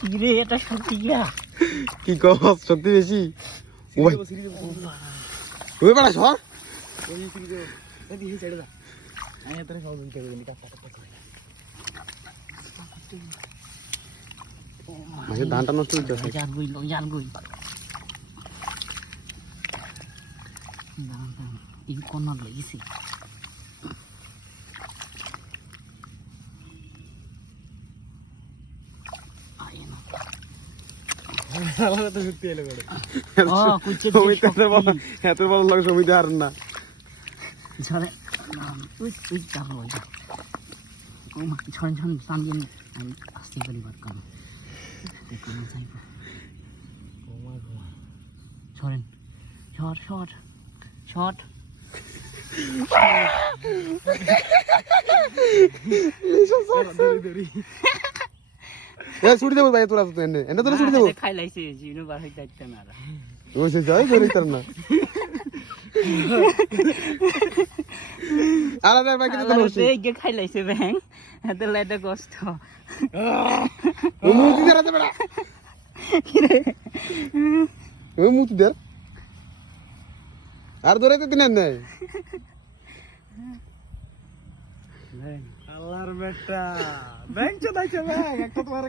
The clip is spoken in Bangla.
কি রে এটা সত্যি কি কস সত্যি বেশি ও ভাই ওই বড় সর ওই সিরি দে এদি হে ছেড়ে দা আমি তোরে সব বলতে গেলি কাটা কাটা করে মাঝে ধানটা নষ্ট হয়ে যাচ্ছে জান গই দাম এই কোন লাগিছে আয়না আমরা তো সত্যি এলো বড় ও কুচে সমিতাতে বল এত বড় লাগে সমিতা আর না ঝরে তুই চাল হই ও মা ঝন সামনে আমি আস্তে করে বাদ করব দেখো না যাইব ও মা গো ঝরেন শট দড়ি এ ছুটি দেব ভাই তোরা তো এনে তোরা ছুটি দেব খাই লাইছে জিনো বার হই যাইতে না ওই সে যাই ধরে তার না আলাদা বাকি তো নষ্ট এই যে খাই লাইছে ব্যাং এত লাইতে কষ্ট ও মুতি দেরাতে বড়া ও মুতি দের আর ধরে তো দিন নাই আল্লাহর বেটা ব্যাংক চোদাইছে ব্যাংক একটা তোমার